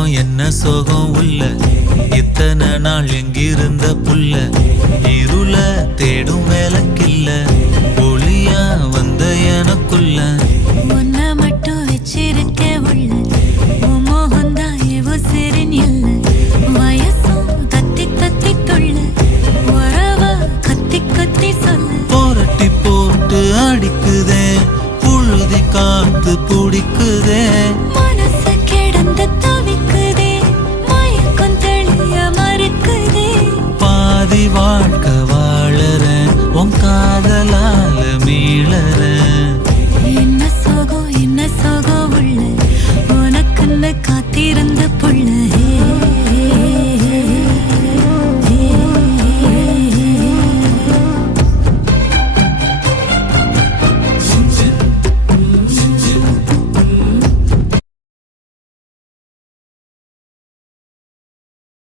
சோகம் என்ன சோகம் உள்ள இத்தனை நாள் எங்கிருந்த புல்ல இருள தேடும் வேலைக்கில்ல ஒளியா வந்த எனக்குள்ள உன்னை மட்டும் வச்சிருக்க உள்ள